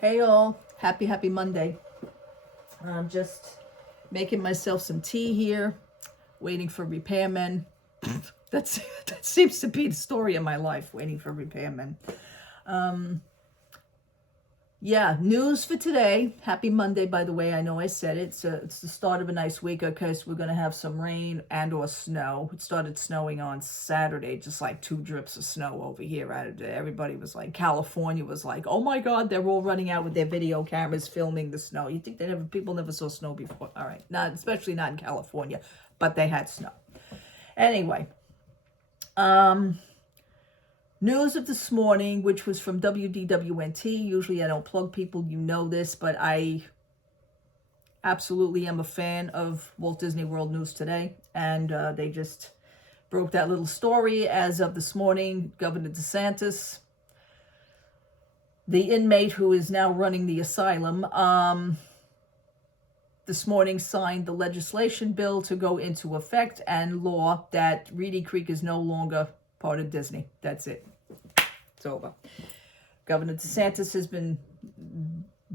Hey all, happy Monday. I'm just making myself some tea here, waiting for repairmen. That seems to be the story of my life, waiting for repairmen. Yeah, news for today. Happy Monday, by the way. I know I said it. It's the start of a nice week. Okay, so we're going to have some rain and or snow. It started snowing on Saturday, just like 2 drips of snow over here. Everybody was like, California was like, oh my God, they're all running out with their video cameras filming the snow. You think people never saw snow before? All right, especially not in California, but they had snow. Anyway, news of this morning, which was from WDWNT. Usually I don't plug people, you know this, but I absolutely am a fan of Walt Disney World News Today. And they just broke that little story as of this morning. Governor DeSantis, the inmate who is now running the asylum, this morning signed the legislation bill to go into effect and law that Reedy Creek is no longer part of Disney. That's it. It's over. Governor DeSantis has been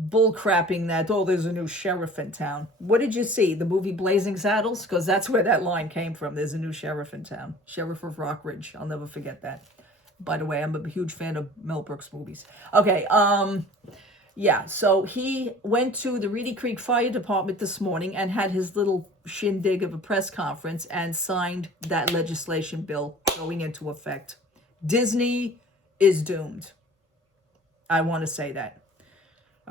bullcrapping that, there's a new sheriff in town. What did you see? The movie Blazing Saddles? Because that's where that line came from. There's a new sheriff in town. Sheriff of Rockridge. I'll never forget that. By the way, I'm a huge fan of Mel Brooks movies. Okay, yeah, so he went to the Reedy Creek Fire Department this morning and had his little shindig of a press conference and signed that legislation bill going into effect. Disney is doomed. I want to say that.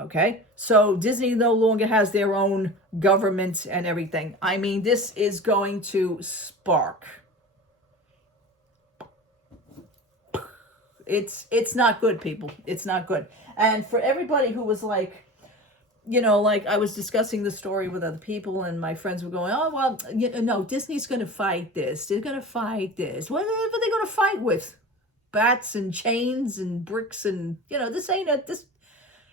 Okay, so Disney no longer has their own government and everything. I mean, this is going to spark. It's not good, people. It's not good. And for everybody who was like, like I was discussing the story with other people and my friends were going, oh, well, no, Disney's going to fight this. They're going to fight this. What are they going to fight with? Bats and chains and bricks and, this ain't this.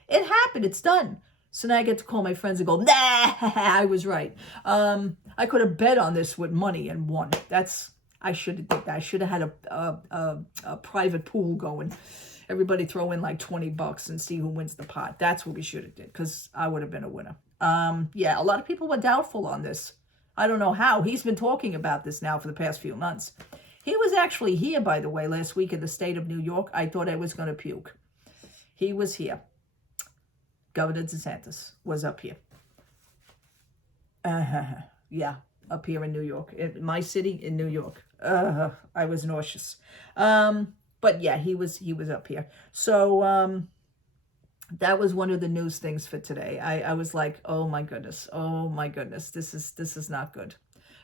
It happened. It's done. So now I get to call my friends and go, nah, I was right. I could have bet on this with money and won. I should have did that. I should have had a private pool going. Everybody throw in like $20 and see who wins the pot. That's what we should have did, because I would have been a winner. Yeah, a lot of people were doubtful on this. I don't know how. He's been talking about this now for the past few months. He was actually here, by the way, last week in the state of New York. I thought I was going to puke. He was here. Governor DeSantis was up here. Yeah, up here in New York. In my city, in New York. I was nauseous. But yeah, he was up here. So that was one of the news things for today. I was like, oh my goodness, this is not good.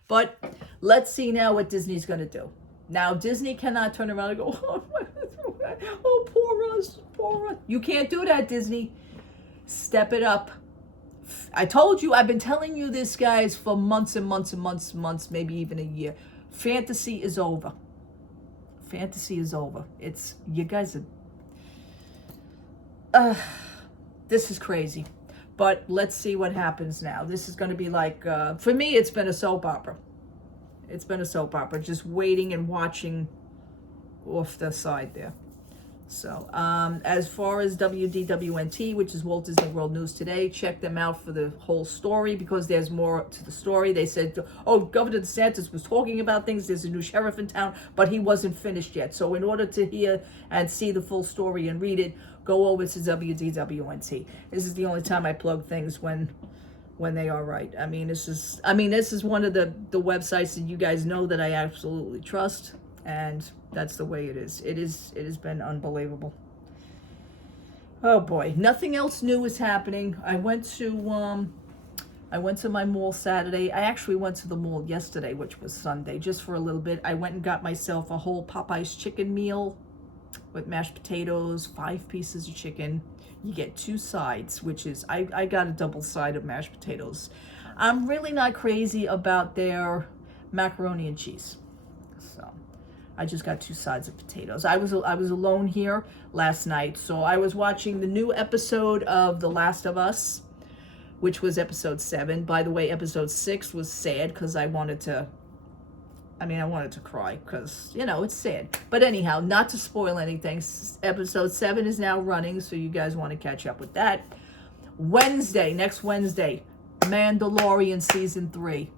But let's see now what Disney's going to do. Now, Disney cannot turn around and go, oh, poor us. You can't do that, Disney. Step it up. I told you, I've been telling you this, guys, for months and months, maybe even a year. Fantasy is over. Fantasy is over. You guys are, this is crazy. But let's see what happens now. This is going to be like, for me, it's been a soap opera. It's been a soap opera, just waiting and watching off the side there. So, as far as WDWNT, which is Walt Disney World News Today, check them out for the whole story, because there's more to the story. They said, Governor DeSantis was talking about things. There's a new sheriff in town, but he wasn't finished yet. So in order to hear and see the full story and read it, go over to WDWNT. This is the only time I plug things when they are right. This is one of the websites that you guys know that I absolutely trust. And that's the way it is. It has been unbelievable. Oh boy, nothing else new is happening. I went to my mall Saturday. I actually went to the mall yesterday, which was Sunday, just for a little bit. I went and got myself a whole Popeye's chicken meal with mashed potatoes, 5 pieces of chicken. You get 2 sides, which is, I got a double side of mashed potatoes. I'm really not crazy about their macaroni and cheese. So I just got 2 sides of potatoes. I was alone here last night, so I was watching the new episode of The Last of Us, which was episode 7. By the way, episode 6 was sad because I wanted to I mean, I wanted to cry because, you know, it's sad. But anyhow, not to spoil anything, episode 7 is now running, so you guys want to catch up with that. Next Wednesday, Mandalorian Season 3.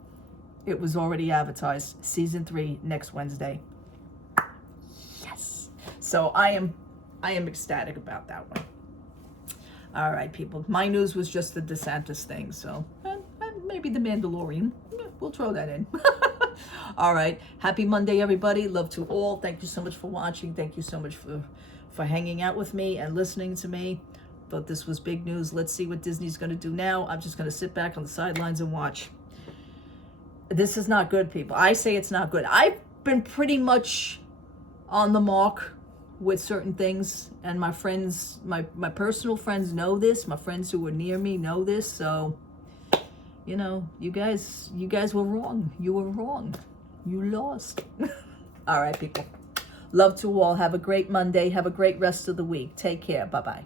It was already advertised. Season 3 next Wednesday. Yes. So I am ecstatic about that one. All right, people. My news was just the DeSantis thing, so maybe the Mandalorian. Yeah, we'll throw that in. All right. Happy Monday, everybody. Love to all. Thank you so much for watching. Thank you so much for hanging out with me and listening to me. Thought this was big news. Let's see what Disney's going to do now. I'm just going to sit back on the sidelines and watch. This is not good, people. I say it's not good. I've been pretty much on the mark with certain things, and my friends, my personal friends know this. My friends who were near me know this. So, you know, you guys were wrong. You were wrong. You lost. All right, people. Love to all. Have a great Monday. Have a great rest of the week. Take care. Bye-bye.